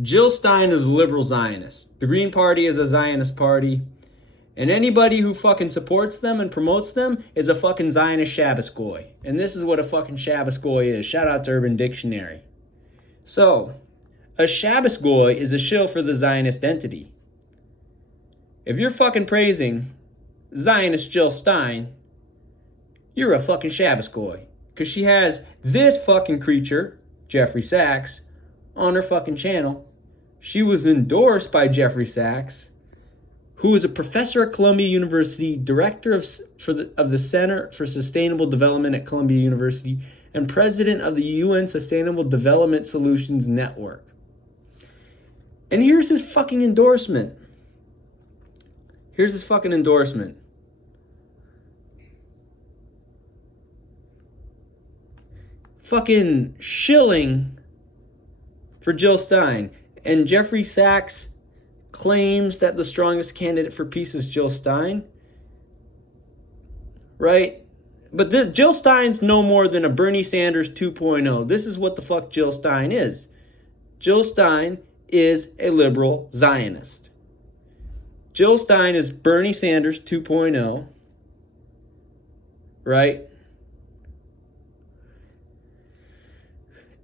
Jill Stein is a liberal Zionist. The Green Party is a Zionist party. And anybody who fucking supports them and promotes them is a fucking Zionist Shabbos goy. And this is what a fucking Shabbos goy is. Shout out to Urban Dictionary. So, a Shabbos goy is a shill for the Zionist entity. If you're fucking praising Zionist Jill Stein, you're a fucking Shabbos goy. Because she has this fucking creature, Jeffrey Sachs, on her fucking channel. She was endorsed by Jeffrey Sachs, who is a professor at Columbia University, director of the Center for Sustainable Development at Columbia University, and president of the UN Sustainable Development Solutions Network. And here's his fucking endorsement. Fucking shilling for Jill Stein. And Jeffrey Sachs claims that the strongest candidate for peace is Jill Stein. Right? But Jill Stein's no more than a Bernie Sanders 2.0. This is what the fuck Jill Stein is. Jill Stein is a liberal Zionist. Jill Stein is Bernie Sanders 2.0. Right?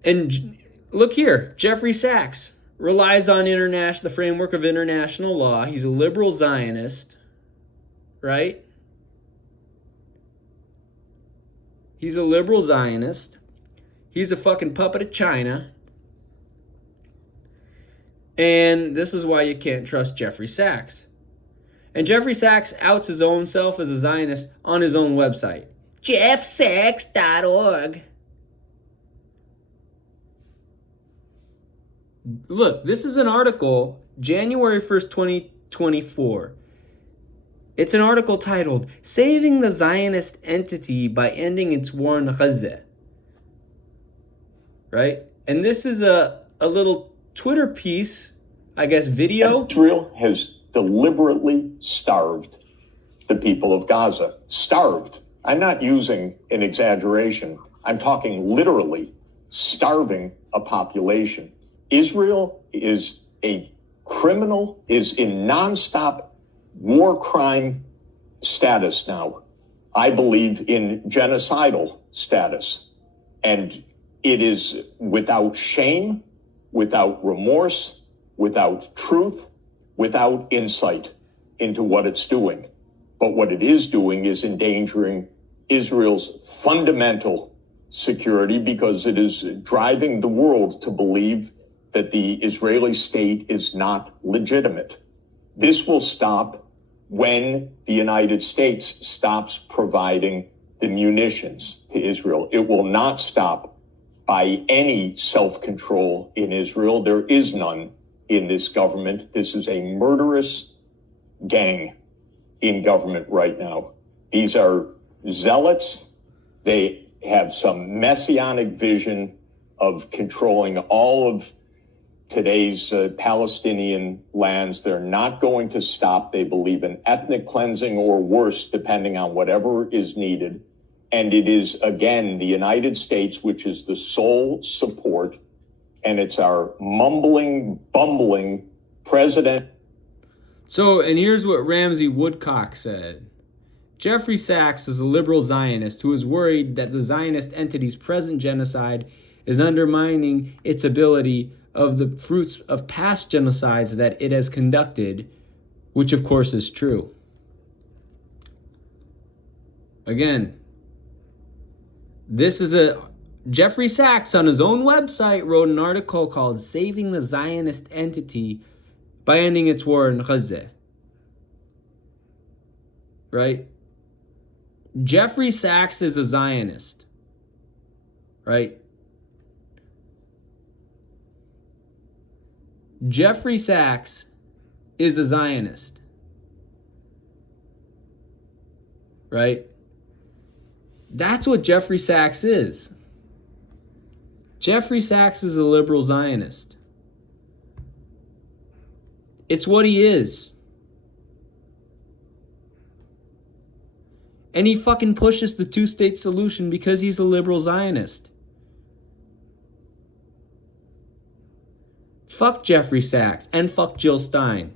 And look here, Jeffrey Sachs relies on the framework of international law. He's a liberal Zionist, right? He's a liberal Zionist. He's a fucking puppet of China. And this is why you can't trust Jeffrey Sachs. And Jeffrey Sachs outs his own self as a Zionist on his own website, jeffsachs.org. Look, this is an article, January 1st, 2024. It's an article titled, Saving the Zionist Entity by Ending Its War in Gaza. Right? And this is a little Twitter piece, I guess, video. Israel has deliberately starved the people of Gaza. Starved. I'm not using an exaggeration. I'm talking literally starving a population. Israel is a criminal, is in nonstop war crime status now. I believe in genocidal status. And it is without shame, without remorse, without truth, without insight into what it's doing. But what it is doing is endangering Israel's fundamental security, because it is driving the world to believe that the Israeli state is not legitimate. This will stop when the United States stops providing the munitions to Israel. It will not stop by any self-control in Israel. There is none in this government. This is a murderous gang in government right now. These are zealots. They have some messianic vision of controlling all of today's Palestinian lands. They're not going to stop. They believe in ethnic cleansing or worse, depending on whatever is needed. And it is, again, the United States, which is the sole support, and it's our mumbling, bumbling president. So, and here's what Ramsey Woodcock said. Jeffrey Sachs is a liberal Zionist who is worried that the Zionist entity's present genocide is undermining its ability of the fruits of past genocides that it has conducted, which of course is true. Again, this is Jeffrey Sachs on his own website wrote an article called Saving the Zionist Entity by Ending Its War in Gaza. Right? Jeffrey Sachs is a Zionist. Right? Jeffrey Sachs is a Zionist. Right? That's what Jeffrey Sachs is. Jeffrey Sachs is a liberal Zionist. It's what he is. And he fucking pushes the two-state solution because he's a liberal Zionist. Fuck Jeffrey Sachs and fuck Jill Stein.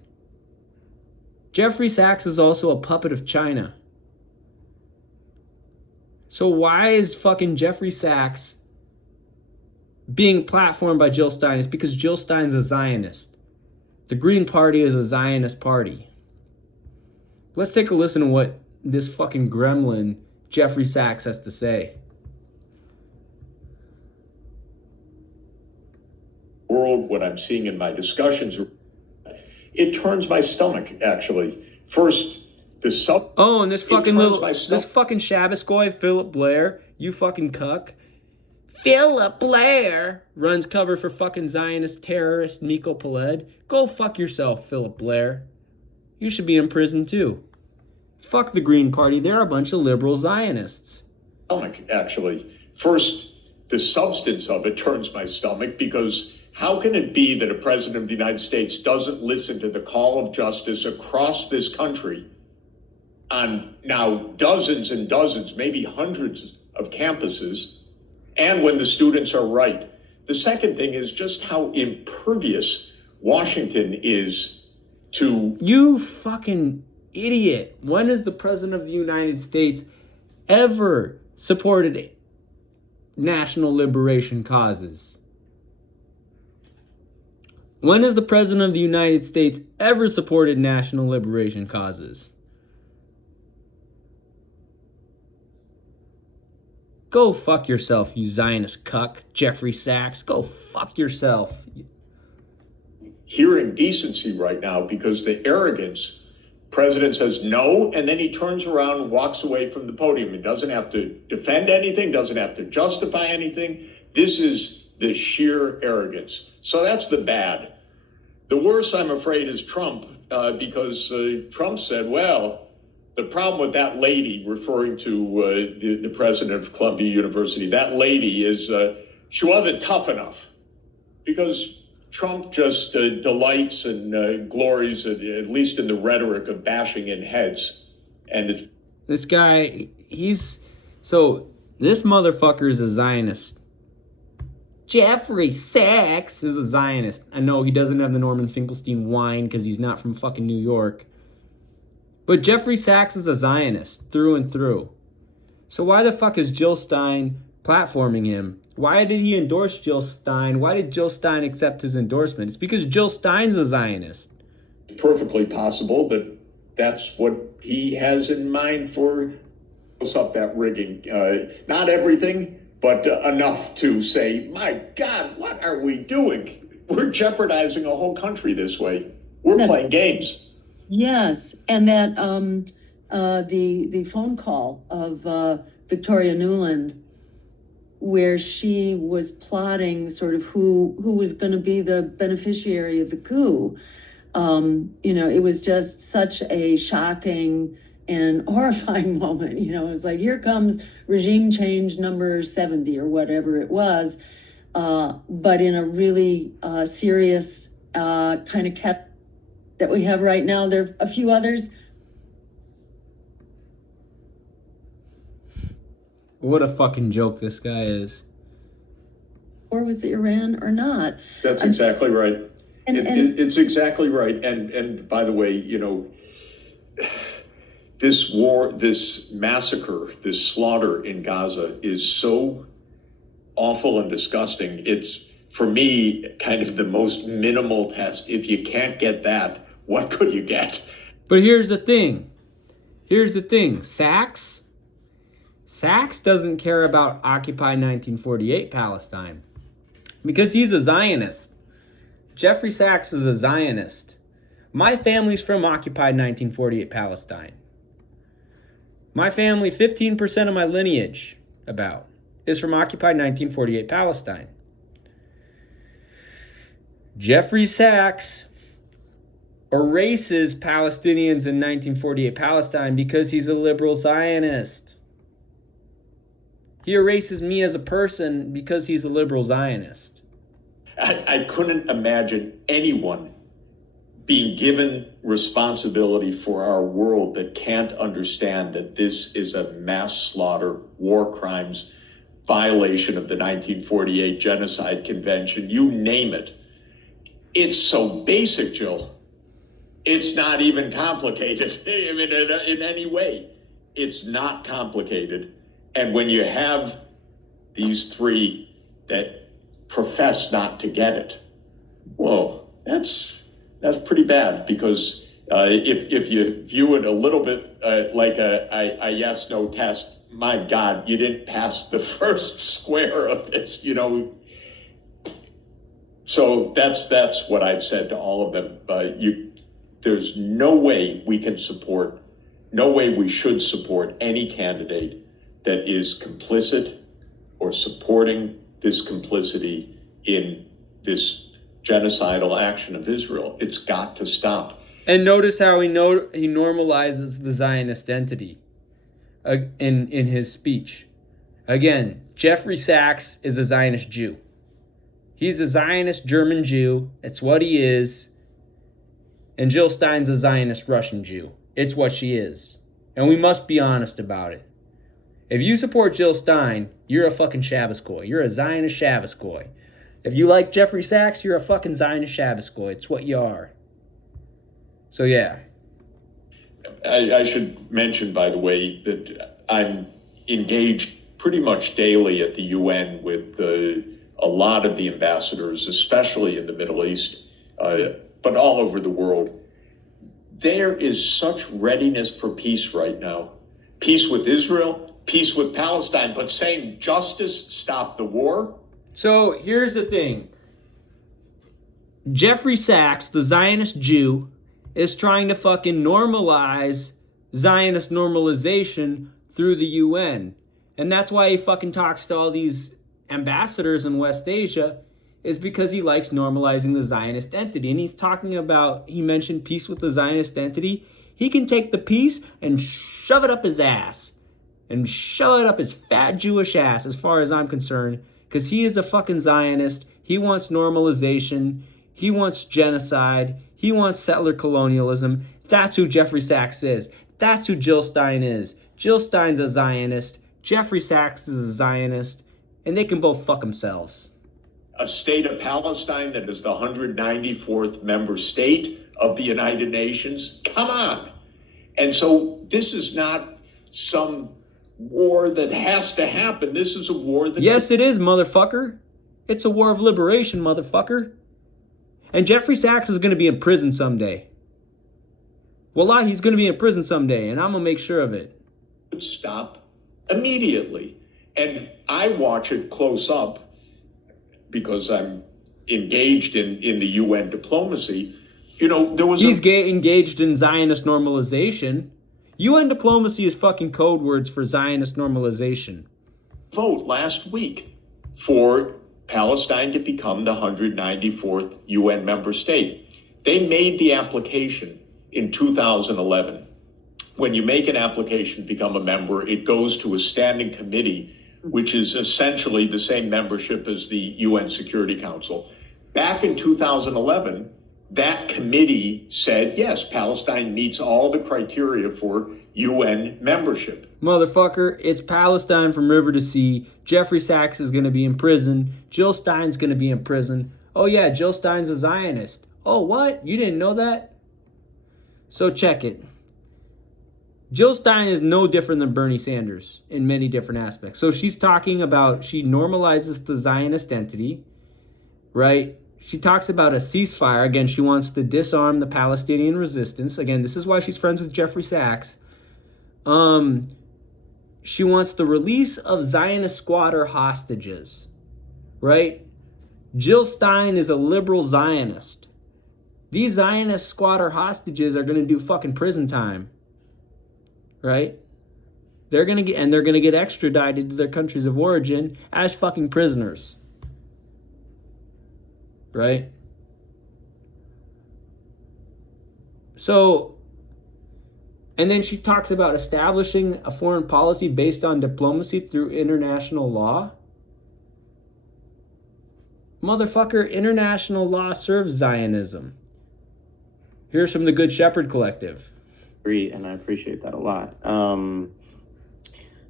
Jeffrey Sachs is also a puppet of China. So why is fucking Jeffrey Sachs being platformed by Jill Stein? It's because Jill Stein's a Zionist. The Green Party is a Zionist party. Let's take a listen to what this fucking gremlin Jeffrey Sachs has to say. World, what I'm seeing in my discussions, it turns my stomach, actually. First, and this fucking Shabbos guy, Philip Blair, you fucking cuck. Philip Blair runs cover for fucking Zionist terrorist Miko Peled. Go fuck yourself, Philip Blair. You should be in prison too. Fuck the Green Party. They're a bunch of liberal Zionists. Actually, first, the substance of it turns my stomach, because how can it be that a president of the United States doesn't listen to the call of justice across this country on now dozens and dozens, maybe hundreds of campuses, and when the students are right? The second thing is just how impervious Washington is to... You fucking idiot. When has the president of the United States ever supported national liberation causes? When has the president of the United States ever supported national liberation causes? Go fuck yourself, you Zionist cuck, Jeffrey Sachs. Go fuck yourself. Hearing decency right now, because the arrogance, president says no, and then he turns around and walks away from the podium. He doesn't have to defend anything, doesn't have to justify anything. This is the sheer arrogance. So that's the bad. The worst, I'm afraid, is Trump, because Trump said, well, the problem with that lady, referring to the president of Columbia University, that lady is, she wasn't tough enough, because Trump just delights and glories, at least in the rhetoric, of bashing in heads. And this guy, this motherfucker is a Zionist. Jeffrey Sachs is a Zionist. I know he doesn't have the Norman Finkelstein whine because he's not from fucking New York. But Jeffrey Sachs is a Zionist through and through. So why the fuck is Jill Stein platforming him? Why did he endorse Jill Stein? Why did Jill Stein accept his endorsement? It's because Jill Stein's a Zionist. It's perfectly possible that that's what he has in mind for up that rigging. Not everything, but enough to say, my God, what are we doing? We're jeopardizing a whole country this way. We're playing games. Yes, and that the phone call of Victoria Nuland, where she was plotting sort of who was going to be the beneficiary of the coup. It was just such a shocking and horrifying moment. It was like, here comes regime change number 70 or whatever it was, but in a really serious kind of that we have right now. There are a few others. What a fucking joke this guy is. Or with Iran or not. That's exactly right. It's exactly right. And by the way, this war, this massacre, this slaughter in Gaza is so awful and disgusting. It's, for me, kind of the most minimal test. If you can't get that, what could you get? But here's the thing. Sachs doesn't care about Occupy 1948 Palestine because he's a Zionist. Jeffrey Sachs is a Zionist. My family's from Occupied 1948 Palestine. My family, 15% of my lineage, is from Occupied 1948 Palestine. Jeffrey Sachs erases Palestinians in 1948 Palestine because he's a liberal Zionist. He erases me as a person because he's a liberal Zionist. I couldn't imagine anyone being given responsibility for our world that can't understand that this is a mass slaughter, war crimes, violation of the 1948 Genocide Convention, you name it. It's so basic, Jill. It's not even complicated. I mean, in any way, it's not complicated. And when you have these three that profess not to get it, whoa, that's pretty bad. Because if you view it a little bit like a yes/no test, my God, you didn't pass the first square of this, you know. So that's what I've said to all of them. There's no way we can support, no way we should support any candidate that is complicit or supporting this complicity in this genocidal action of Israel. It's got to stop. And notice how he normalizes the Zionist entity in his speech. Again, Jeffrey Sachs is a Zionist Jew. He's a Zionist German Jew. It's what he is. And Jill Stein's a Zionist Russian Jew. It's what she is. And we must be honest about it. If you support Jill Stein, you're a fucking Shabbos Goy. You're a Zionist Shabbos Goy. If you like Jeffrey Sachs, you're a fucking Zionist Shabbos Goy. It's what you are. So yeah. I should mention, by the way, that I'm engaged pretty much daily at the UN with a lot of the ambassadors, especially in the Middle East, but all over the world. There is such readiness for peace right now. Peace with Israel, peace with Palestine, but saying justice, stop the war. So here's the thing. Jeffrey Sachs, the Zionist Jew, is trying to fucking normalize Zionist normalization through the UN. And that's why he fucking talks to all these ambassadors in West Asia, is because he likes normalizing the Zionist entity. And he's talking about, he mentioned peace with the Zionist entity. He can take the peace and shove it up his ass. And shove it up his fat Jewish ass, as far as I'm concerned. Because he is a fucking Zionist. He wants normalization. He wants genocide. He wants settler colonialism. That's who Jeffrey Sachs is. That's who Jill Stein is. Jill Stein's a Zionist. Jeffrey Sachs is a Zionist. And they can both fuck themselves. A state of Palestine that is the 194th member state of the United Nations. Come on. And so this is not some war that has to happen. This is a war that... Yes, it is, motherfucker. It's a war of liberation, motherfucker. And Jeffrey Sachs is going to be in prison someday. Wallah, he's going to be in prison someday, and I'm going to make sure of it. Stop immediately. And I watch it close up because I'm engaged in the UN diplomacy. You know, there was... He's engaged in Zionist normalization. UN diplomacy is fucking code words for Zionist normalization. Vote last week for Palestine to become the 194th UN member state. They made the application in 2011. When you make an application to become a member, it goes to a standing committee, which is essentially the same membership as the UN Security Council. Back in 2011, that committee said, yes, Palestine meets all the criteria for UN membership. Motherfucker, it's Palestine from river to sea. Jeffrey Sachs is going to be in prison. Jill Stein's going to be in prison. Oh yeah, Jill Stein's a Zionist. Oh, what? You didn't know that? So check it. Jill Stein is no different than Bernie Sanders in many different aspects. So she's talking about, she normalizes the Zionist entity, right? She talks about a ceasefire. Again, she wants to disarm the Palestinian resistance. Again, this is why she's friends with Jeffrey Sachs. She wants the release of Zionist squatter hostages, right? Jill Stein is a liberal Zionist. These Zionist squatter hostages are going to do fucking prison time, right? They're going to get extradited to their countries of origin as fucking prisoners. Right? So, and then she talks about establishing a foreign policy based on diplomacy through international law. Motherfucker, international law serves Zionism. Here's from the Good Shepherd Collective. And I appreciate that a lot.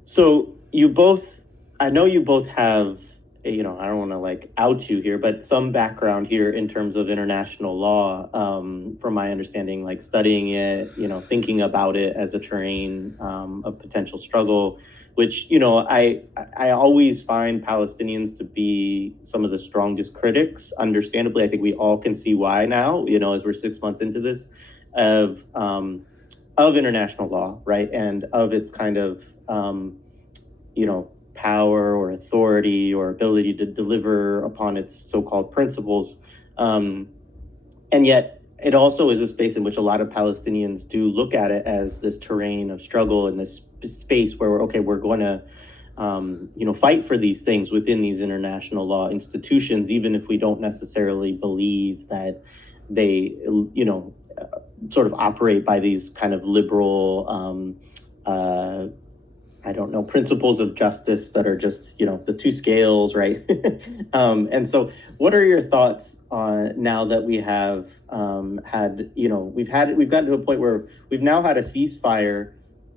So you both, I know you both have I don't want to like out you here, but some background here in terms of international law, from my understanding, like studying it, thinking about it as a terrain of potential struggle, which, I always find Palestinians to be some of the strongest critics. Understandably, I think we all can see why now, as we're 6 months into this, of international law, right? And of its kind of, power or authority or ability to deliver upon its so-called principles. And yet it also is a space in which a lot of Palestinians do look at it as this terrain of struggle and this space where we're going to, fight for these things within these international law institutions, even if we don't necessarily believe that they, sort of operate by these kind of liberal, principles of justice that are just, the two scales, right? And so what are your thoughts on now that we have we've gotten to a point where we've now had a ceasefire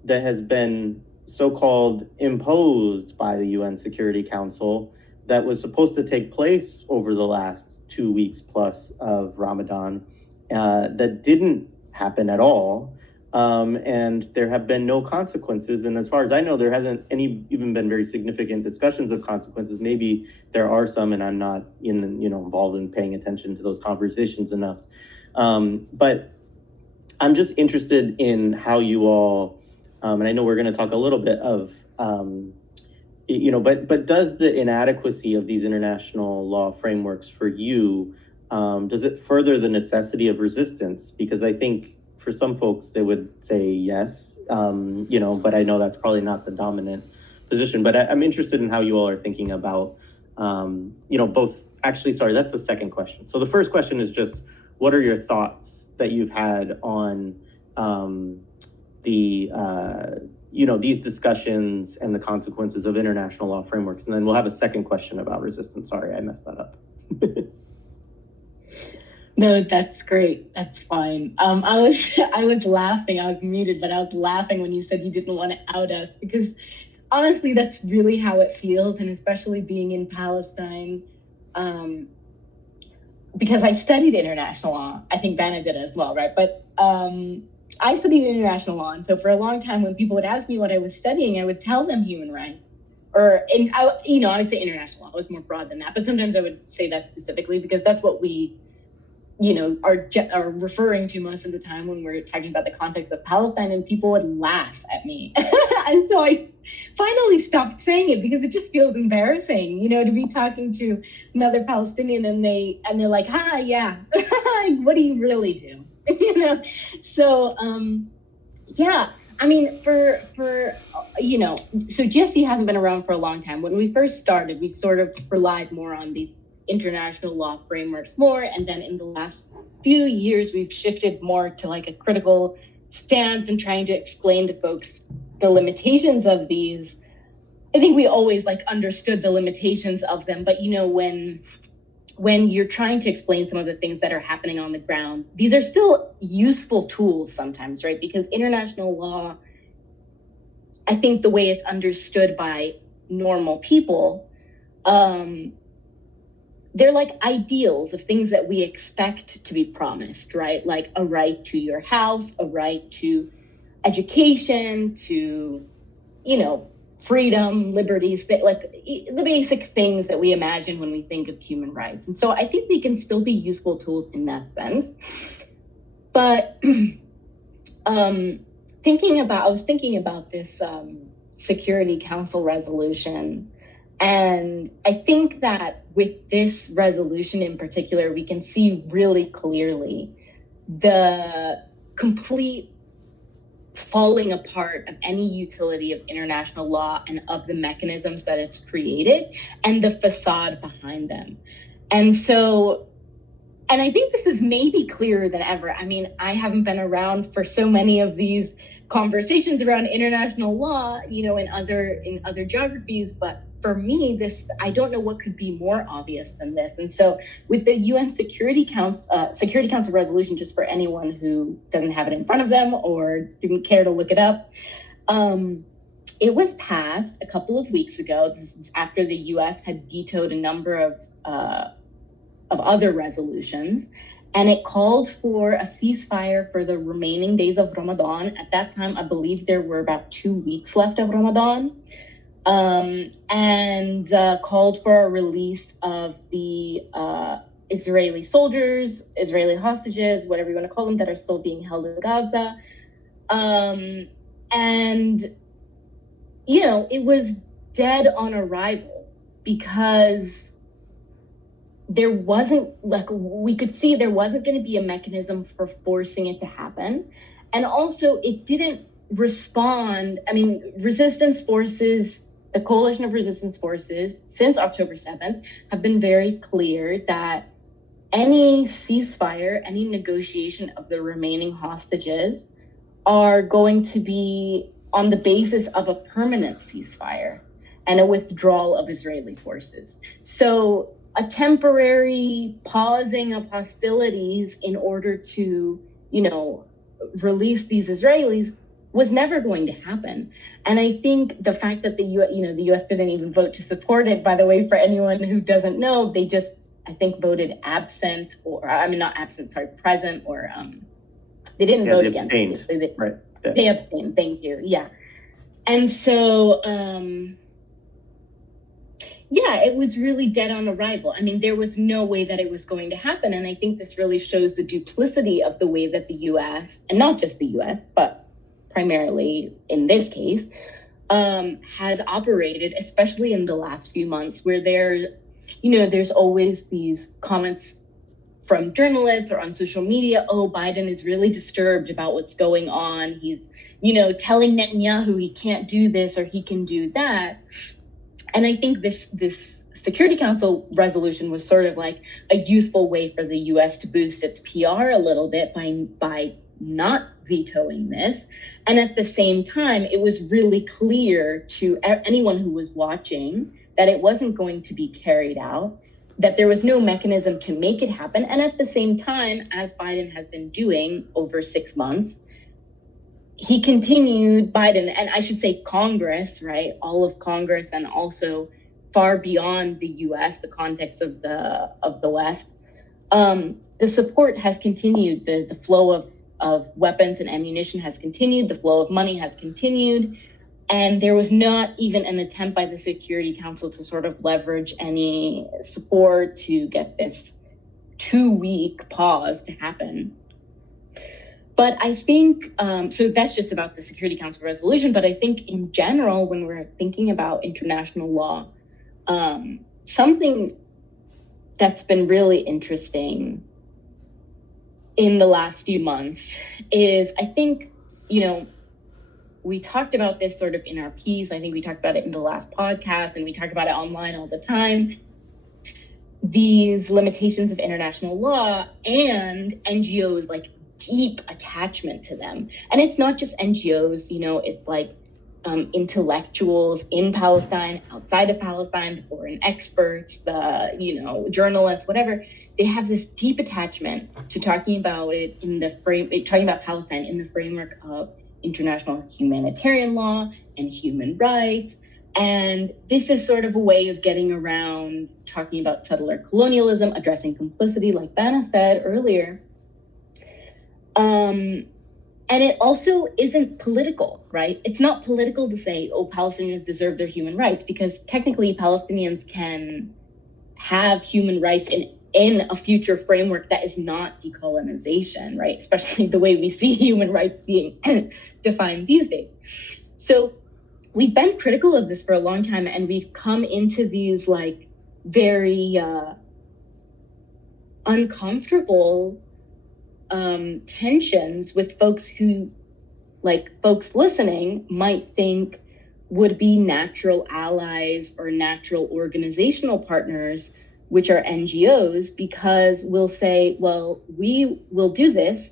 that has been so-called imposed by the UN Security Council that was supposed to take place over the last 2 weeks plus of Ramadan, that didn't happen at all. And there have been no consequences. And as far as I know, there hasn't even been very significant discussions of consequences. Maybe there are some, and I'm not involved in paying attention to those conversations enough. But I'm just interested in how you all, and I know we're going to talk a little bit of, but does the inadequacy of these international law frameworks for you, does it further the necessity of resistance? Because I think for some folks, they would say yes, but I know that's probably not the dominant position. But I'm interested in how you all are thinking about, both. Actually, sorry, that's the second question. So the first question is just, what are your thoughts that you've had on these discussions and the consequences of international law frameworks? And then we'll have a second question about resistance. Sorry, I messed that up. No, that's great. That's fine. I was laughing. I was muted, but I was laughing when you said you didn't want to out us, because honestly, that's really how it feels. And especially being in Palestine, because I studied international law. I think Vanna did as well, right? But I studied international law. And so for a long time, when people would ask me what I was studying, I would tell them human rights. I would say international law. It was more broad than that. But sometimes I would say that specifically because that's what we are referring to most of the time when we're talking about the context of Palestine, and people would laugh at me. And so I finally stopped saying it because it just feels embarrassing, to be talking to another Palestinian and they're like, "Hi, yeah, what do you really do?" So yeah. I mean, so GSC hasn't been around for a long time. When we first started, we sort of relied more on these international law frameworks more. And then in the last few years, we've shifted more to like a critical stance and trying to explain to folks the limitations of these. I think we always understood the limitations of them. But, when you're trying to explain some of the things that are happening on the ground, these are still useful tools sometimes, right? Because international law, I think the way it's understood by normal people, they're like ideals of things that we expect to be promised, right? Like a right to your house, a right to education, to, freedom, liberties, the basic things that we imagine when we think of human rights. And so I think they can still be useful tools in that sense. But I was thinking about this Security Council resolution. And I think that with this resolution in particular, we can see really clearly the complete falling apart of any utility of international law and of the mechanisms that it's created and the facade behind them. And I think this is maybe clearer than ever. I mean, I haven't been around for so many of these conversations around international law, in other geographies, but for me, I don't know what could be more obvious than this. And so with the UN Security Council resolution, just for anyone who doesn't have it in front of them or didn't care to look it up, it was passed a couple of weeks ago. This is after the U.S. had vetoed a number of other resolutions, and it called for a ceasefire for the remaining days of Ramadan. At that time, I believe there were about 2 weeks left of Ramadan, and called for a release of the Israeli soldiers, Israeli hostages, whatever you want to call them, that are still being held in Gaza. And, you know, it was dead on arrival because there wasn't, like, we could see there wasn't going to be a mechanism for forcing it to happen. And also it didn't respond. I mean, resistance forces, the coalition of resistance forces since October 7th have been very clear that any ceasefire, any negotiation of the remaining hostages are going to be on the basis of a permanent ceasefire and a withdrawal of Israeli forces. So a temporary pausing of hostilities in order to, you know, release these Israelis was never going to happen. And I think the fact that the U.S. didn't even vote to support it, by the way, for anyone who doesn't know, they just, I think, voted absent, or I mean, not absent, sorry, present, or they didn't vote against it. Right. Yeah. They abstained. Thank you. Yeah. And so, yeah, it was really dead on arrival. I mean, there was no way that it was going to happen. And I think this really shows the duplicity of the way that the U.S., and not just the U.S., but primarily in this case, has operated, especially in the last few months, where there's always these comments from journalists or on social media, oh, Biden is really disturbed about what's going on. He's, telling Netanyahu he can't do this or he can do that. And I think this Security Council resolution was sort of like a useful way for the U.S. to boost its PR a little bit by not vetoing this. And at the same time, it was really clear to anyone who was watching that it wasn't going to be carried out, that there was no mechanism to make it happen. And at the same time, as Biden has been doing over 6 months, he continued, Biden, and I should say Congress, right? All of Congress, and also far beyond the U.S., the context of the West, the support has continued. The flow of weapons and ammunition has continued. The flow of money has continued. And there was not even an attempt by the Security Council to sort of leverage any support to get this 2-week pause to happen. But I think, so that's just about the Security Council resolution, but I think in general, when we're thinking about international law, something that's been really interesting in the last few months is, I think, we talked about this sort of in our piece. I think we talked about it in the last podcast, and we talk about it online all the time. These limitations of international law and NGOs, like, deep attachment to them. And it's not just NGOs, it's like intellectuals in Palestine, outside of Palestine, foreign experts, the, journalists, whatever. They have this deep attachment to talking about it talking about Palestine in the framework of international humanitarian law and human rights. And this is sort of a way of getting around talking about settler colonialism, addressing complicity, like Vanna said earlier. And it also isn't political, right? It's not political to say, oh, Palestinians deserve their human rights, because technically Palestinians can have human rights in a future framework that is not decolonization, right? Especially the way we see human rights being defined these days. So we've been critical of this for a long time, and we've come into these like very uncomfortable tensions with folks who, like folks listening, might think would be natural allies or natural organizational partners, which are NGOs, because we'll say, well, we will do this,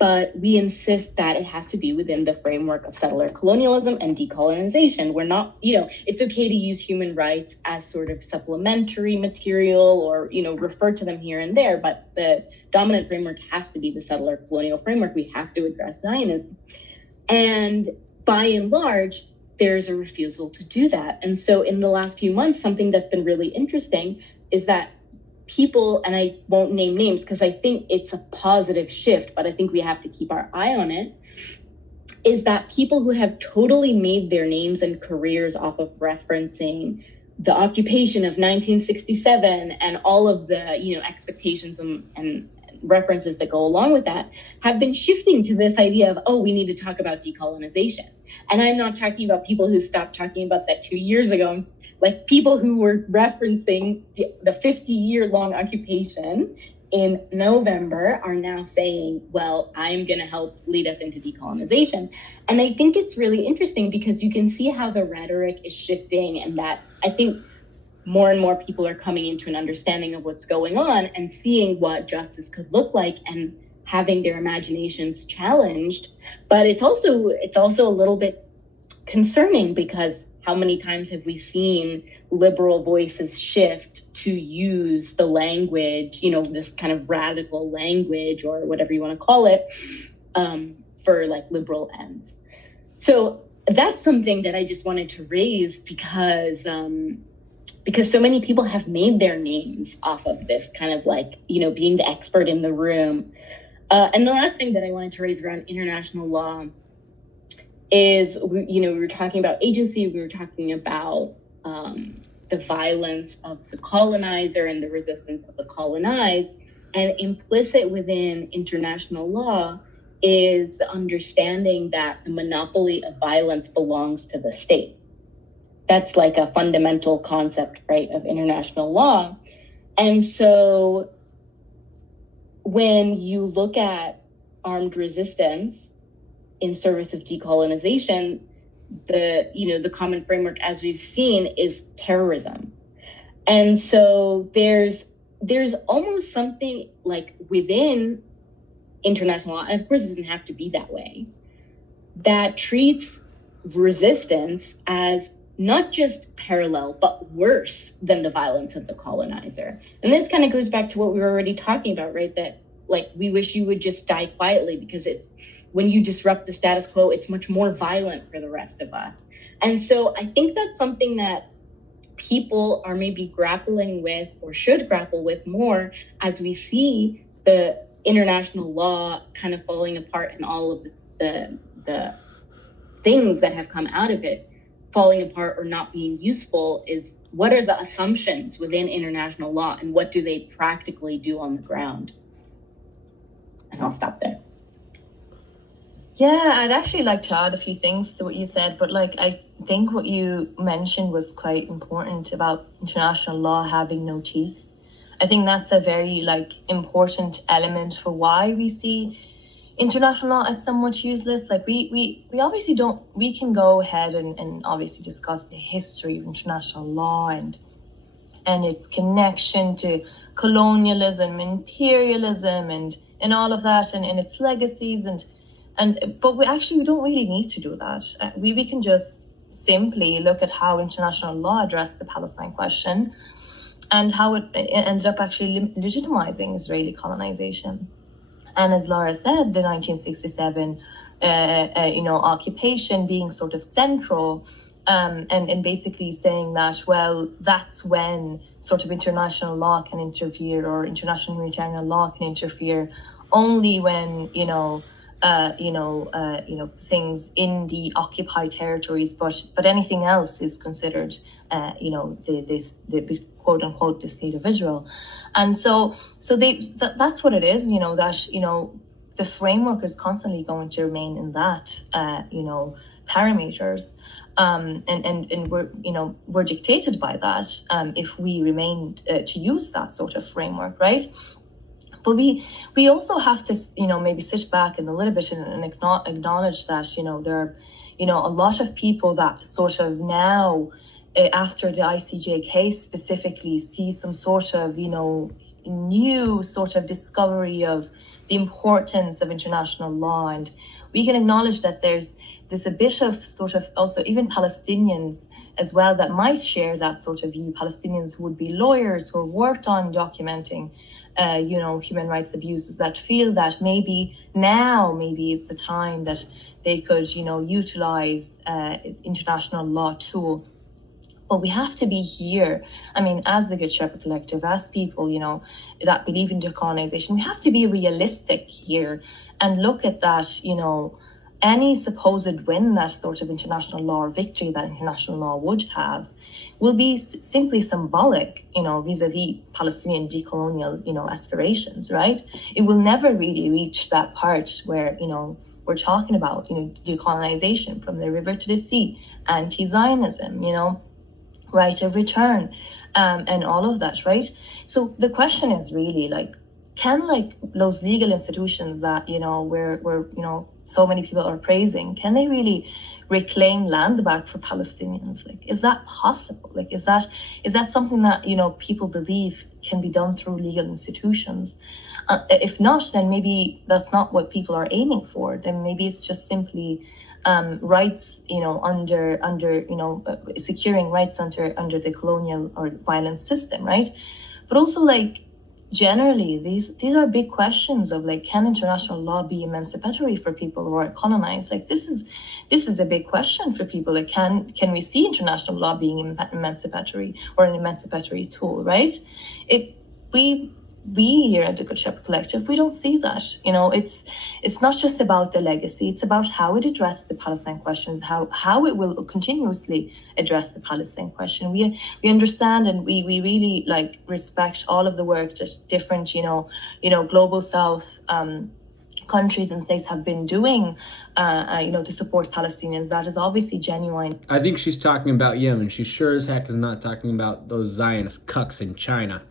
but we insist that it has to be within the framework of settler colonialism and decolonization. We're not, it's okay to use human rights as sort of supplementary material or, refer to them here and there, but the dominant framework has to be the settler colonial framework. We have to address Zionism. And by and large, there's a refusal to do that. And so in the last few months, something that's been really interesting is that people, and I won't name names because I think it's a positive shift, but I think we have to keep our eye on it, is that people who have totally made their names and careers off of referencing the occupation of 1967 and all of the, you know, expectations and references that go along with that have been shifting to this idea of, oh, we need to talk about decolonization. And I'm not talking about people who stopped talking about that 2 years ago, like people who were referencing the 50-year-long occupation in November are now saying, well, I'm going to help lead us into decolonization. And I think it's really interesting because you can see how the rhetoric is shifting, and that I think more and more people are coming into an understanding of what's going on and seeing what justice could look like and having their imaginations challenged. But it's also a little bit concerning because how many times have we seen liberal voices shift to use the language, you know, this kind of radical language or whatever you want to call it, for like liberal ends. So that's something that I just wanted to raise because so many people have made their names off of this kind of like, you know, being the expert in the room. And the last thing that I wanted to raise around international law is, we were talking about agency, we were talking about the violence of the colonizer and the resistance of the colonized. And implicit within international law is the understanding that the monopoly of violence belongs to the state. That's like a fundamental concept, right, of international law. And so when you look at armed resistance in service of decolonization, the common framework, as we've seen, is terrorism. And so there's almost something like within international law, and of course it doesn't have to be that way, that treats resistance as not just parallel, but worse than the violence of the colonizer. And this kind of goes back to what we were already talking about, right? That like, we wish you would just die quietly because it's, when you disrupt the status quo, it's much more violent for the rest of us. And so I think that's something that people are maybe grappling with or should grapple with more as we see the international law kind of falling apart and all of the things that have come out of it falling apart or not being useful. Is what are the assumptions within international law and what do they practically do on the ground? And I'll stop there. Yeah, I'd actually like to add a few things to what you said, but like I think what you mentioned was quite important about international law having no teeth. I think that's a very like important element for why we see international law as somewhat useless. Like we obviously don't, we can go ahead and obviously discuss the history of international law and its connection to colonialism, imperialism and all of that and its legacies but we don't really need to do that. We can just simply look at how international law addressed the Palestine question and how it ended up actually legitimizing Israeli colonization. And as Laura said, the 1967 occupation being sort of central, and basically saying that, well, that's when sort of international law can interfere, or international humanitarian law can interfere only when things in the occupied territories, but anything else is considered, the quote unquote the state of Israel, and so that's what it is. The framework is constantly going to remain in that, parameters, and we're dictated by that if we remain to use that sort of framework, right? But we also have to, maybe sit back and a little bit and acknowledge that, there are, a lot of people that sort of now, after the ICJ case specifically, see some sort of, new sort of discovery of the importance of international law, and we can acknowledge that there's a bit of sort of also even Palestinians as well that might share that sort of view. Palestinians who would be lawyers who have worked on documenting, human rights abuses, that feel that maybe it's the time that they could, utilize international law tool. But we have to be here. I mean, as the Good Shepherd Collective, as people, that believe in decolonization, we have to be realistic here and look at that, any supposed win that sort of international law or victory that international law would have will be simply symbolic, vis-a-vis Palestinian decolonial, aspirations, right? It will never really reach that part where, we're talking about, decolonization from the river to the sea, anti-Zionism, right of return, and all of that, right? So the question is really like, can those legal institutions that where so many people are praising, can they really reclaim land back for Palestinians? Like, is that possible? Like, is that something that people believe can be done through legal institutions? If not, then maybe that's not what people are aiming for. Then maybe it's just simply rights, under securing rights under the colonial or violent system, right? But also generally, these are big questions of can international law be emancipatory for people who are colonized? This is a big question for people. Can we see international law being emancipatory or an emancipatory tool, right? We here at the Good Shepherd Collective, we don't see that. It's not just about the legacy, it's about how it addressed the Palestine question, how it will continuously address the Palestine question. We understand, and we really respect all of the work that different, global South countries and states have been doing, to support Palestinians. That is obviously genuine. I think she's talking about Yemen. She sure as heck is not talking about those Zionist cucks in China.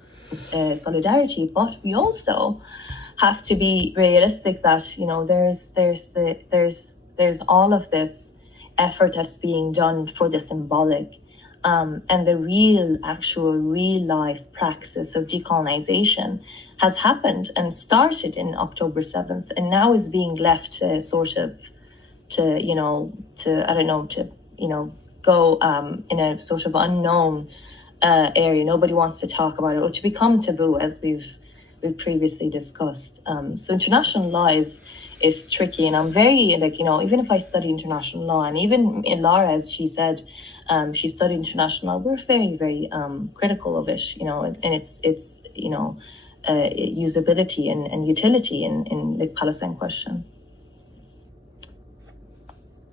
Solidarity, but we also have to be realistic that there's all of this effort that's being done for the symbolic, and the real life praxis of decolonization has happened and started in October 7th, and now is being left to go in a sort of unknown area. Nobody wants to talk about it, or to become taboo, as we've previously discussed. So international law is tricky, and I'm very even if I study international law, and even in Laura, as she said, she studied international law, we're very, very critical of it, and its usability and utility in the Palestine question.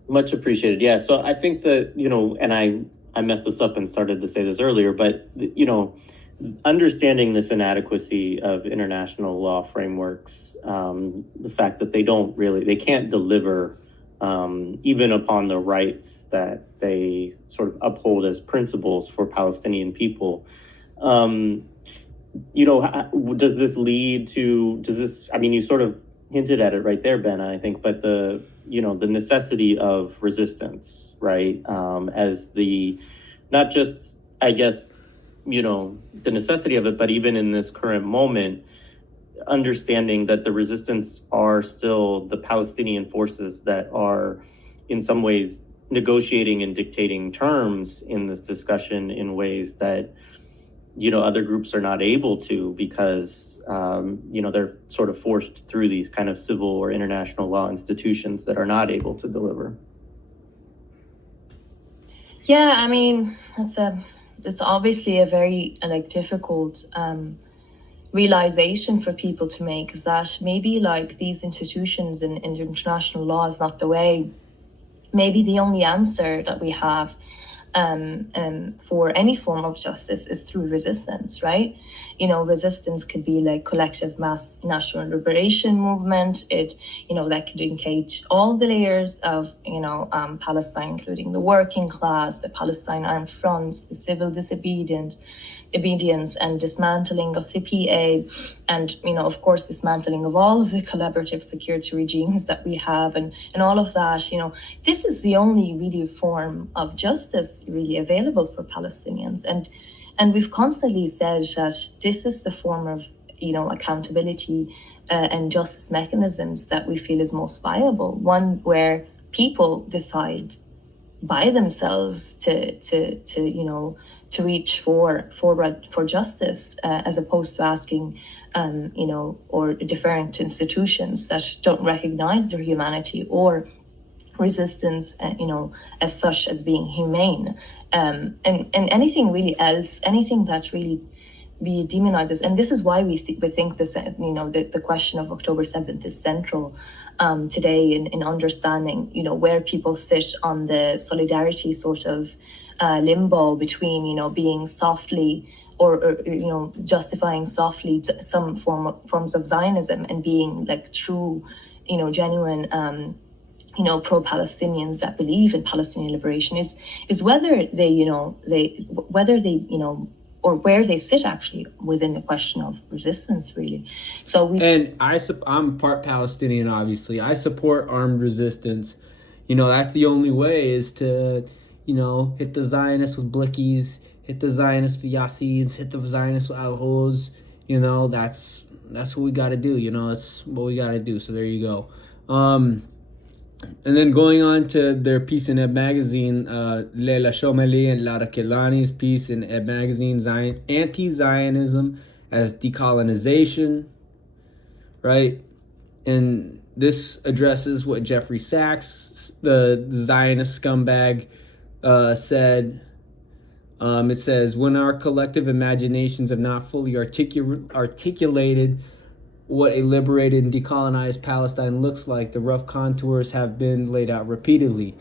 Much appreciated. Yeah. So I think that, and I messed this up and started to say this earlier, but, understanding this inadequacy of international law frameworks, the fact that they can't deliver even upon the rights that they sort of uphold as principles for Palestinian people. Does this lead to, you sort of hinted at it right there, Ben, I think, but the necessity of resistance, right? As not just, I guess, the necessity of it, but even in this current moment, understanding that the resistance are still the Palestinian forces that are in some ways negotiating and dictating terms in this discussion in ways that, other groups are not able to, because, they're sort of forced through these kind of civil or international law institutions that are not able to deliver. Yeah, I mean, it's obviously a very difficult realization for people to make, is that maybe these institutions and international law is not the way. Maybe the only answer that we have for any form of justice is through resistance, right? Resistance could be collective mass national liberation movement. That could engage all the layers of, Palestine, including the working class, the Palestine armed fronts, the civil disobedience and dismantling of the PA, and, of course, dismantling of all of the collaborative security regimes that we have, and all of that. This is the only really form of justice really available for Palestinians. And we've constantly said that this is the form of accountability and justice mechanisms that we feel is most viable. One where people decide by themselves to reach for justice, as opposed to asking or deferring to institutions that don't recognize their humanity or resistance, as such, as being humane, and anything really else, anything that really be demonizes. And this is why we think this, the question of October 7th is central today in understanding, where people sit on the solidarity sort of limbo between, being softly or justifying softly some forms of Zionism and being like true, genuine, pro-Palestinians that believe in Palestinian liberation is whether they or where they sit actually within the question of resistance, really. So I'm part Palestinian, obviously. I support armed resistance. That's the only way, is to, hit the Zionists with blickies, hit the Zionists with Yassins, hit the Zionists with Al-Hos. That's what we got to do. That's what we got to do. So there you go. And then going on to their piece in Ebb Magazine, Leila Shomali and Lara Kilani's piece in Ebb Magazine, Anti-Zionism as Decolonization, right? And this addresses what Jeffrey Sachs, the Zionist scumbag, said. It says, when our collective imaginations have not fully articulated what a liberated and decolonized Palestine looks like, the rough contours have been laid out repeatedly.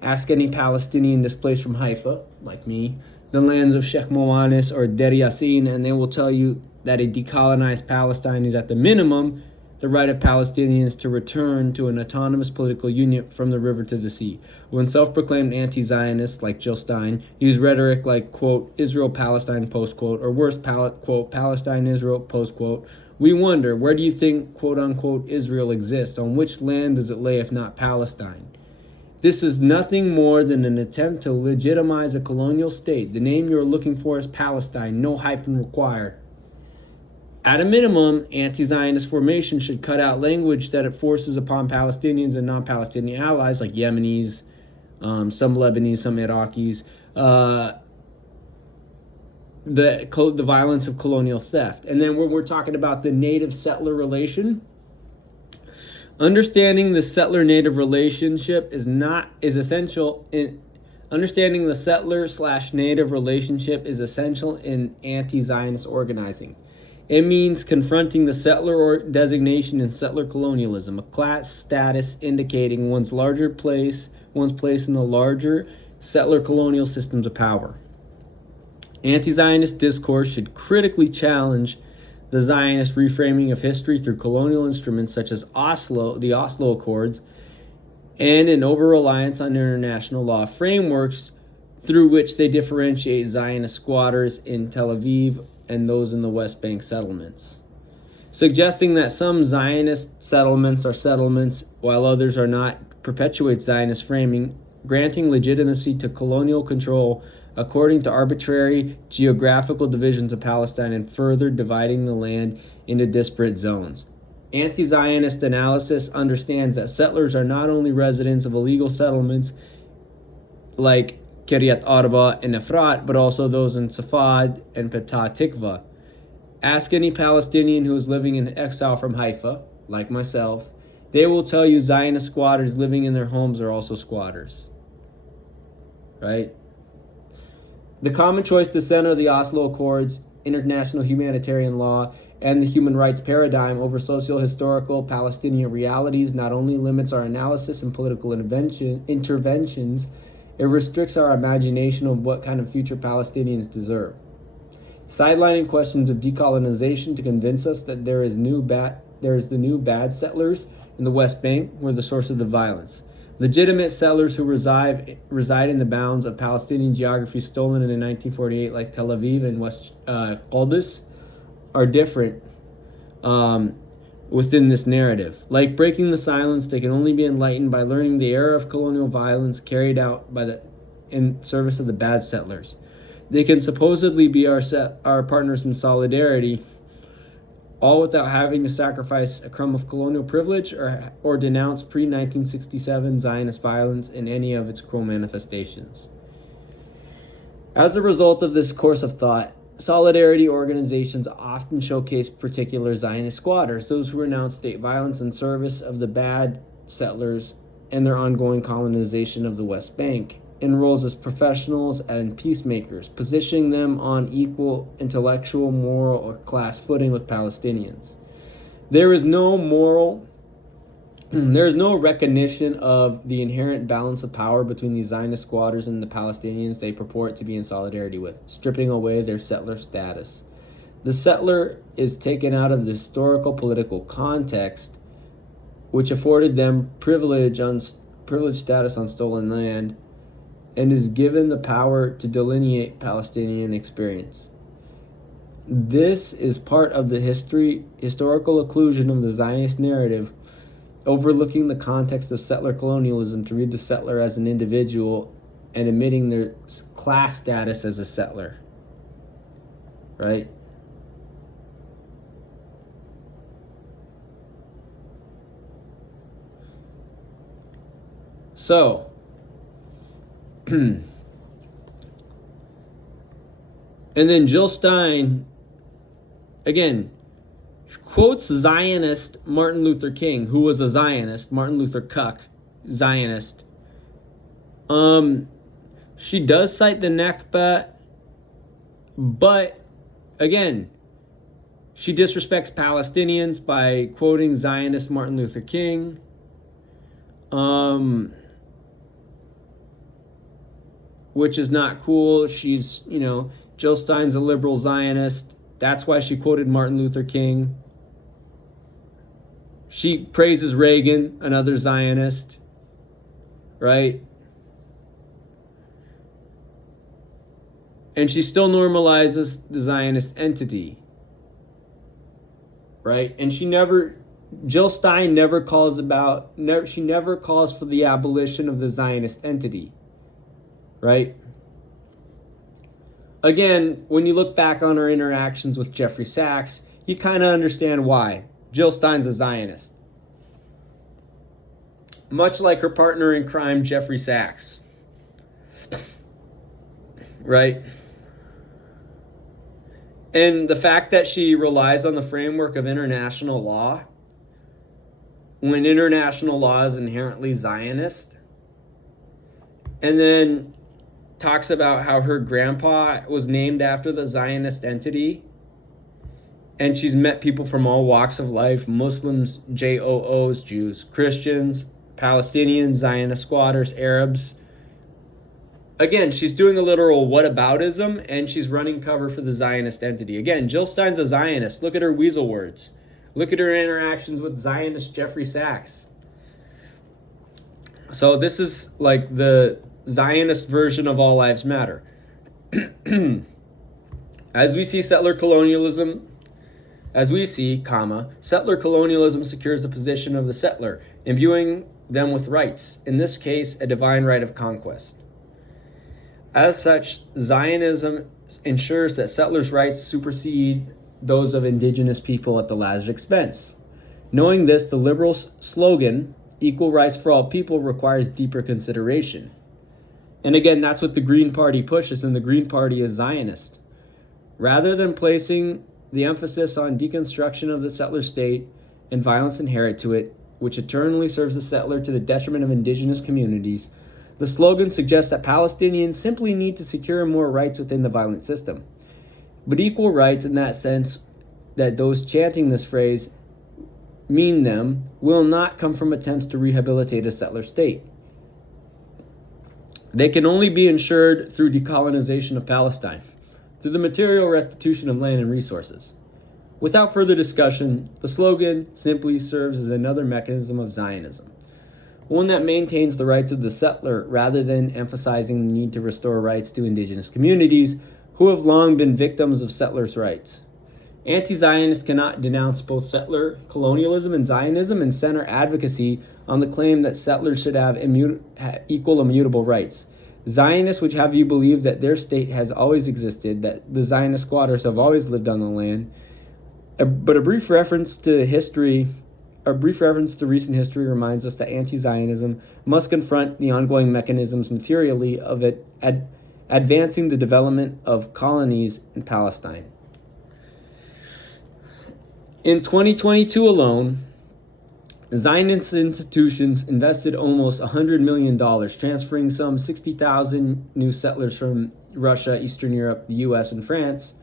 Ask any Palestinian displaced from Haifa, like me, the lands of Sheikh Mowanis or Deir Yassin, and they will tell you that a decolonized Palestine is, at the minimum, the right of Palestinians to return to an autonomous political unit from the river to the sea. When self-proclaimed anti-Zionists like Jill Stein use rhetoric like, quote, Israel-Palestine, post quote, or worse, quote, Palestine-Israel, post quote, we wonder, where do you think, quote unquote, Israel exists? On which land does it lay if not Palestine? This is nothing more than an attempt to legitimize a colonial state. The name you're looking for is Palestine, no hyphen required. At a minimum, anti-Zionist formation should cut out language that it forces upon Palestinians and non-Palestinian allies like Yemenis, some Lebanese, some Iraqis, the violence of colonial theft. And then when we're talking about the native-settler relation, understanding the settler-native relationship is essential in understanding the settler/native relationship is essential in anti-Zionist organizing. It means confronting the settler or designation in settler colonialism, a class status indicating one's place in the larger settler colonial systems of power. Anti-Zionist discourse should critically challenge the Zionist reframing of history through colonial instruments such as the Oslo Accords, and an over-reliance on international law frameworks through which they differentiate Zionist squatters in Tel Aviv and those in the West Bank settlements, suggesting that some Zionist settlements are settlements while others are not perpetuates Zionist framing, granting legitimacy to colonial control according to arbitrary geographical divisions of Palestine and further dividing the land into disparate zones. Anti-Zionist analysis understands that settlers are not only residents of illegal settlements like Kiryat Arba and Efrat, but also those in Safad and Petah Tikva. Ask any Palestinian who is living in exile from Haifa, like myself. They will tell you Zionist squatters living in their homes are also squatters. Right? The common choice to center the Oslo Accords, international humanitarian law, and the human rights paradigm over socio-historical Palestinian realities not only limits our analysis and political interventions, it restricts our imagination of what kind of future Palestinians deserve. Sidelining questions of decolonization to convince us that there is the new bad settlers in the West Bank were the source of the violence. Legitimate settlers who reside in the bounds of Palestinian geography stolen in 1948, like Tel Aviv and West Qudus, are different within this narrative. Like breaking the silence, they can only be enlightened by learning the era of colonial violence carried out in service of the bad settlers. They can supposedly be our partners in solidarity, all without having to sacrifice a crumb of colonial privilege or denounce pre-1967 Zionist violence in any of its cruel manifestations. As a result of this course of thought, solidarity organizations often showcase particular Zionist squatters, those who renounce state violence in service of the bad settlers and their ongoing colonization of the West Bank, in roles as professionals and peacemakers, positioning them on equal intellectual, moral, or class footing with Palestinians. There is no recognition of the inherent balance of power between the Zionist squatters and the Palestinians they purport to be in solidarity with, stripping away their settler status. The settler is taken out of the historical political context, which afforded them privileged status on stolen land, and is given the power to delineate Palestinian experience. This is part of the historical occlusion of the Zionist narrative, overlooking the context of settler colonialism to read the settler as an individual and omitting their class status as a settler. Right? So, and then Jill Stein, again, quotes Zionist Martin Luther King, who was a Zionist, Martin Luther Cuck, Zionist. She does cite the Nakba, but again, she disrespects Palestinians by quoting Zionist Martin Luther King. Which is not cool. She's, Jill Stein's a liberal Zionist. That's why she quoted Martin Luther King. She praises Reagan, another Zionist, right? And she still normalizes the Zionist entity, right? And Jill Stein never calls for the abolition of the Zionist entity. Right? Again, when you look back on her interactions with Jeffrey Sachs, you kind of understand why. Jill Stein's a Zionist. Much like her partner in crime, Jeffrey Sachs. Right? And the fact that she relies on the framework of international law, when international law is inherently Zionist, and then talks about how her grandpa was named after the Zionist entity, and she's met people from all walks of life: Muslims, JOOs, Jews, Christians, Palestinians, Zionist squatters, Arabs. Again, she's doing a literal whataboutism, and she's running cover for the Zionist entity. Again, Jill Stein's a Zionist. Look at her weasel words. Look at her interactions with Zionist Jeffrey Sachs. So this is like the Zionist version of All Lives Matter. As we see, settler colonialism secures the position of the settler, imbuing them with rights, in this case, a divine right of conquest. As such, Zionism ensures that settlers' rights supersede those of indigenous people at the latter's expense. Knowing this, the liberal slogan, equal rights for all people, requires deeper consideration. And again, that's what the Green Party pushes, and the Green Party is Zionist. Rather than placing the emphasis on deconstruction of the settler state and violence inherent to it, which eternally serves the settler to the detriment of indigenous communities, the slogan suggests that Palestinians simply need to secure more rights within the violent system. But equal rights, in that sense, that those chanting this phrase mean them, will not come from attempts to rehabilitate a settler state. They can only be ensured through decolonization of Palestine, through the material restitution of land and resources. Without further discussion, the slogan simply serves as another mechanism of Zionism, one that maintains the rights of the settler rather than emphasizing the need to restore rights to indigenous communities who have long been victims of settlers' rights. Anti-Zionists cannot denounce both settler colonialism and Zionism and center advocacy on the claim that settlers should have equal immutable rights. Zionists would have you believe that their state has always existed, that the Zionist squatters have always lived on the land, But a brief reference to recent history reminds us that anti-Zionism must confront the ongoing mechanisms materially of it advancing the development of colonies in Palestine. In 2022 alone, Zionist institutions invested almost $100 million, transferring some 60,000 new settlers from Russia, Eastern Europe, the US, and France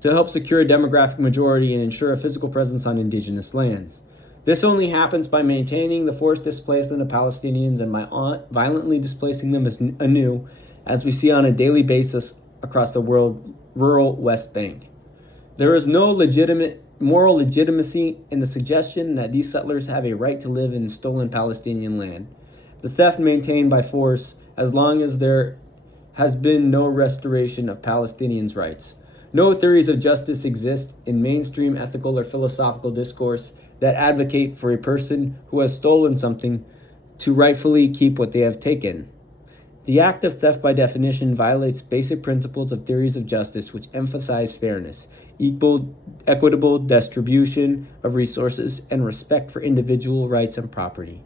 to help secure a demographic majority and ensure a physical presence on indigenous lands. This only happens by maintaining the forced displacement of Palestinians and by violently displacing them anew, as we see on a daily basis across the rural West Bank. There is no moral legitimacy in the suggestion that these settlers have a right to live in stolen Palestinian land. The theft maintained by force, as long as there has been no restoration of Palestinians' rights. No theories of justice exist in mainstream ethical or philosophical discourse that advocate for a person who has stolen something to rightfully keep what they have taken. The act of theft by definition violates basic principles of theories of justice which emphasize fairness, equitable distribution of resources, and respect for individual rights and property.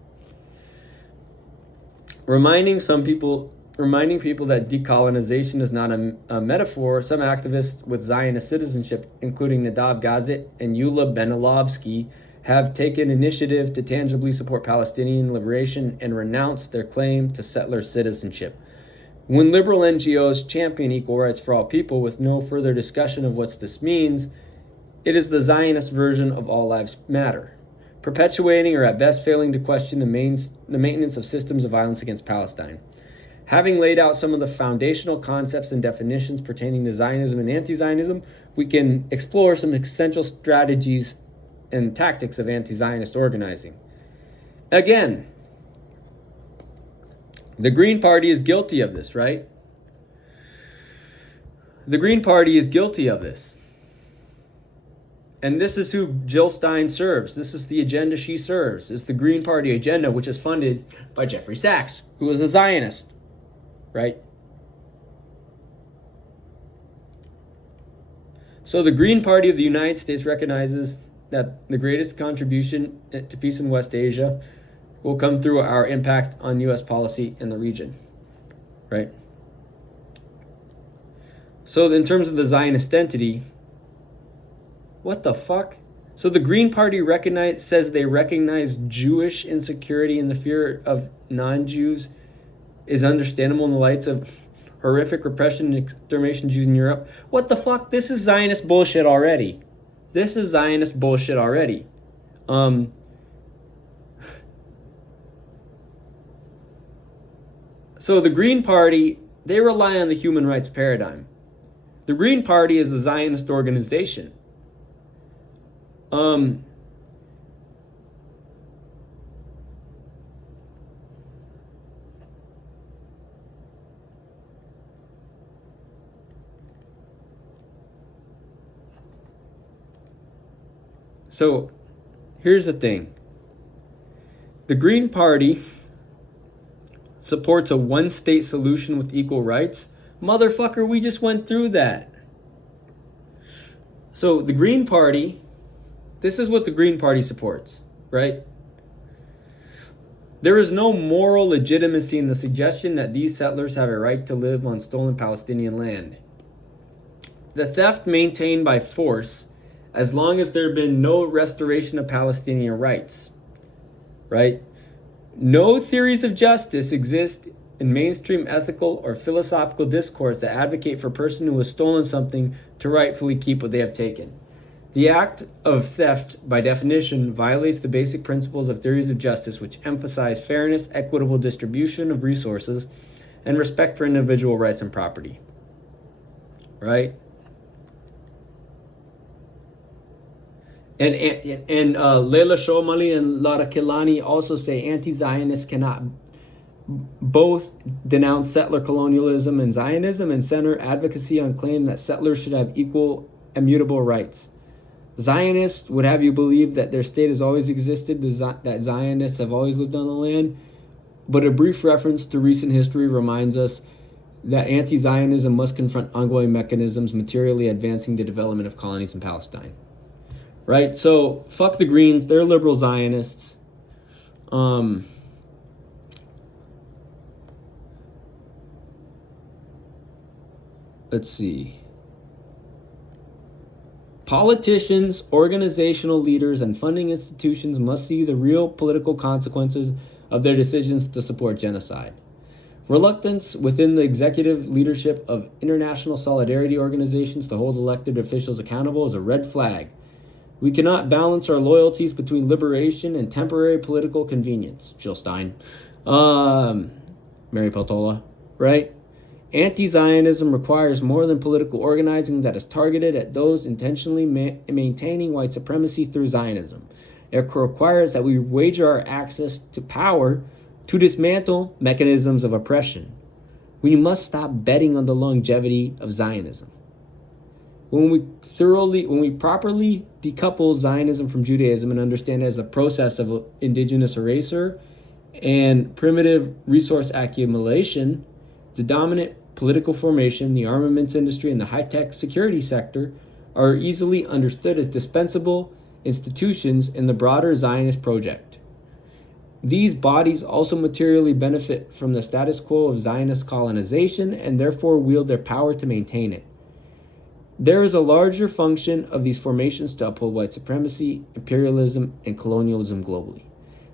Reminding people that decolonization is not a metaphor, some activists with Zionist citizenship, including Nadav Gazit and Yulia Benelovsky, have taken initiative to tangibly support Palestinian liberation and renounce their claim to settler citizenship. When liberal NGOs champion equal rights for all people with no further discussion of what this means, it is the Zionist version of all lives matter, perpetuating or at best failing to question the maintenance of systems of violence against Palestine. Having laid out some of the foundational concepts and definitions pertaining to Zionism and anti-Zionism, we can explore some essential strategies and tactics of anti-Zionist organizing. Again, the Green Party is guilty of this, right? The Green Party is guilty of this. And this is who Jill Stein serves. This is the agenda she serves. It's the Green Party agenda, which is funded by Jeffrey Sachs, who is a Zionist, right? So the Green Party of the United States recognizes that the greatest contribution to peace in West Asia will come through our impact on U.S. policy in the region, right? So in terms of the Zionist entity, what the fuck? So the Green Party says they recognize Jewish insecurity and the fear of non-Jews is understandable in the lights of horrific repression and extermination of Jews in Europe. What the fuck? This is Zionist bullshit already. This is Zionist bullshit already. So the Green Party, they rely on the human rights paradigm. The Green Party is a Zionist organization. So here's the thing. The Green Party supports a one-state solution with equal rights. Motherfucker, we just went through that. So the Green Party, this is what the Green Party supports, right? There is no moral legitimacy in the suggestion that these settlers have a right to live on stolen Palestinian land. The theft maintained by force, as long as there have been no restoration of Palestinian rights, right? No theories of justice exist in mainstream ethical or philosophical discourse that advocate for a person who has stolen something to rightfully keep what they have taken. The act of theft, by definition, violates the basic principles of theories of justice, which emphasize fairness, equitable distribution of resources, and respect for individual rights and property, right? And Leila Shomali and Lara Kilani also say anti-Zionists cannot both denounce settler colonialism and Zionism and center advocacy on claim that settlers should have equal immutable rights. Zionists would have you believe that their state has always existed, that Zionists have always lived on the land, but a brief reference to recent history reminds us that anti-Zionism must confront ongoing mechanisms materially advancing the development of colonies in Palestine. right? So fuck the Greens, they're liberal Zionists. Let's see. Politicians, organizational leaders, and funding institutions must see the real political consequences of their decisions to support genocide. Reluctance within the executive leadership of international solidarity organizations to hold elected officials accountable is a red flag. We cannot balance our loyalties between liberation and temporary political convenience. Jill Stein. Mary Peltola, right? Anti-Zionism requires more than political organizing that is targeted at those intentionally maintaining white supremacy through Zionism. It requires that we wager our access to power to dismantle mechanisms of oppression. We must stop betting on the longevity of Zionism. When we properly decouple Zionism from Judaism and understand it as a process of indigenous erasure and primitive resource accumulation, the dominant political formation, the armaments industry, and the high-tech security sector are easily understood as dispensable institutions in the broader Zionist project. These bodies also materially benefit from the status quo of Zionist colonization and therefore wield their power to maintain it. There is a larger function of these formations to uphold white supremacy, imperialism, and colonialism globally,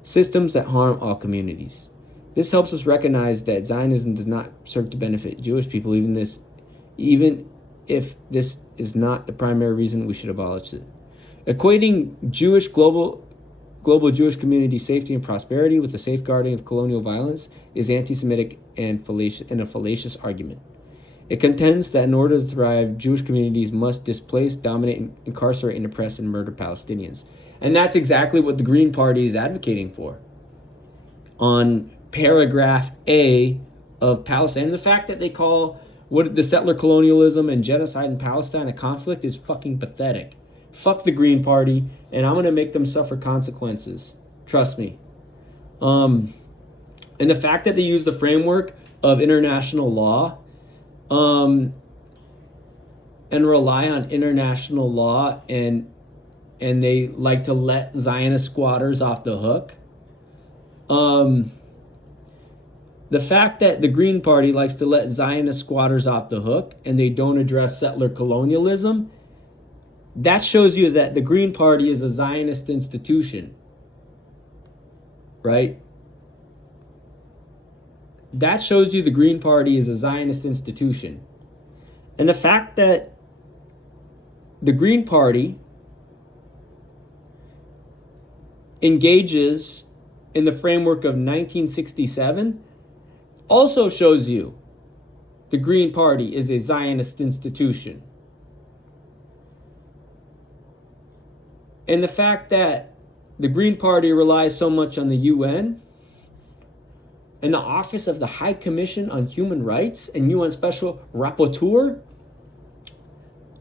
systems that harm all communities. This helps us recognize that Zionism does not serve to benefit Jewish people, even if this is not the primary reason we should abolish it. Equating global Jewish community safety and prosperity with the safeguarding of colonial violence is anti-Semitic and a fallacious argument. It contends that in order to thrive, Jewish communities must displace, dominate, incarcerate, and oppress and murder Palestinians. And that's exactly what the Green Party is advocating for. On paragraph A of Palestine, and the fact that they call what the settler colonialism and genocide in Palestine a conflict is fucking pathetic. Fuck the Green Party, and I'm gonna make them suffer consequences. Trust me. And the fact that they use the framework of international law, and rely on international law, and they like to let Zionist squatters off the hook. The fact that the Green Party likes to let Zionist squatters off the hook and they don't address settler colonialism, that shows you that the Green Party is a Zionist institution, right? That shows you the Green Party is a Zionist institution. And the fact that the Green Party engages in the framework of 1967 also shows you the Green Party is a Zionist institution. And the fact that the Green Party relies so much on the UN and the Office of the High Commission on Human Rights and UN Special Rapporteur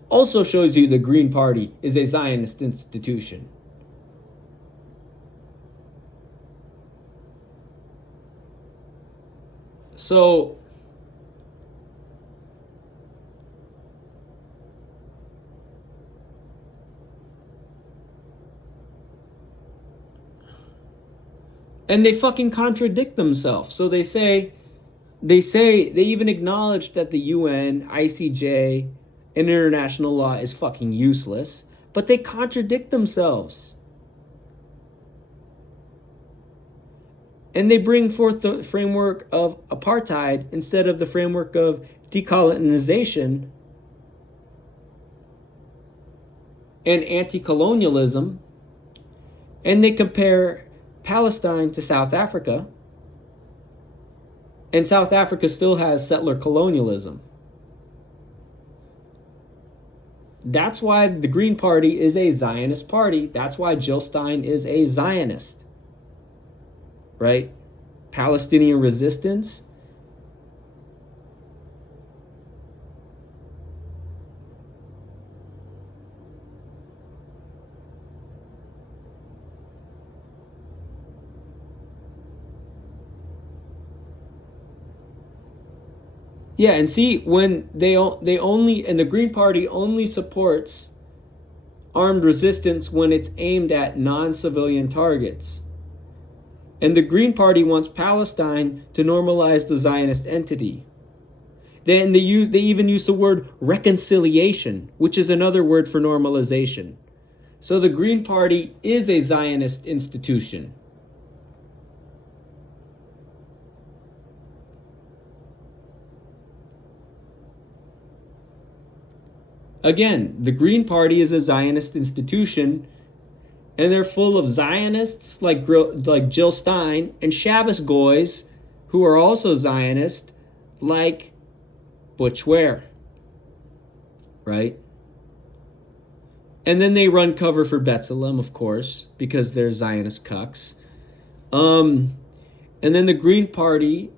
also shows you the Green Party is a Zionist institution. So, and they fucking contradict themselves. So they even acknowledge that the UN, ICJ, and international law is fucking useless, but they contradict themselves. And they bring forth the framework of apartheid instead of the framework of decolonization and anti-colonialism. And they compare Palestine to South Africa. And South Africa still has settler colonialism. That's why the Green Party is a Zionist party. That's why Jill Stein is a Zionist. Right? Palestinian resistance. Yeah, and see, when they only, and the Green Party only supports armed resistance when it's aimed at non-civilian targets. And the Green Party wants Palestine to normalize the Zionist entity. They even use the word reconciliation, which is another word for normalization. So the Green Party is a Zionist institution. Again, the Green Party is a Zionist institution, and they're full of Zionists like Jill Stein and Shabbos goys who are also Zionist like Butch Ware, right? And then they run cover for B'Tselem, of course, because they're Zionist cucks. And then the Green Party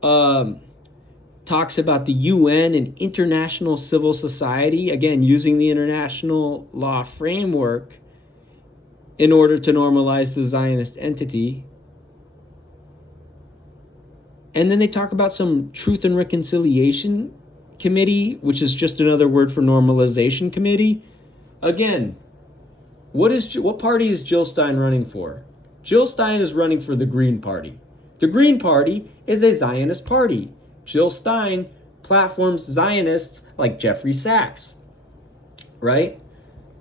talks about the UN and international civil society, again, using the international law framework in order to normalize the Zionist entity. And then they talk about some Truth and Reconciliation Committee, which is just another word for normalization committee. Again, what party is Jill Stein running for? Jill Stein is running for the Green Party. The Green Party is a Zionist party. Jill Stein platforms Zionists like Jeffrey Sachs, right?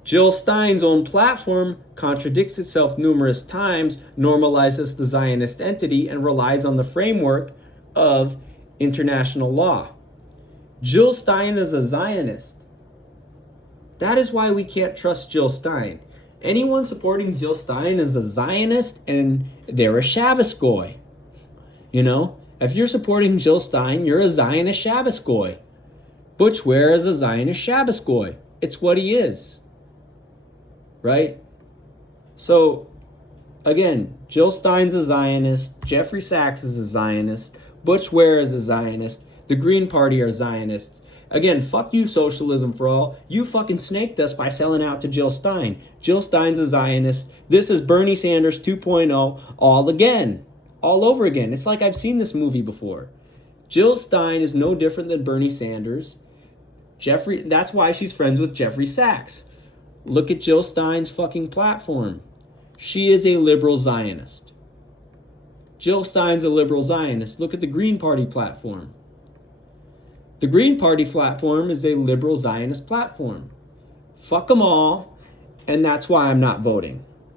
Jill Stein's own platform contradicts itself numerous times, normalizes the Zionist entity, and relies on the framework of international law. Jill Stein is a Zionist. That is why we can't trust Jill Stein. Anyone supporting Jill Stein is a Zionist, and they're a Shabbos goy. You know? If you're supporting Jill Stein, you're a Zionist Shabbos goy. Butch Ware is a Zionist Shabbos goy. It's what he is. Right? So, again, Jill Stein's a Zionist. Jeffrey Sachs is a Zionist. Butch Ware is a Zionist. The Green Party are Zionists. Again, fuck you, socialism for all. You fucking snaked us by selling out to Jill Stein. Jill Stein's a Zionist. This is Bernie Sanders 2.0 all again. All over again. It's like I've seen this movie before. Jill Stein is no different than Bernie Sanders. That's why she's friends with Jeffrey Sachs. Look at Jill Stein's fucking platform. She is a liberal Zionist. Jill Stein's a liberal Zionist. Look at the Green Party platform. The Green Party platform is a liberal Zionist platform. Fuck them all, and that's why I'm not voting.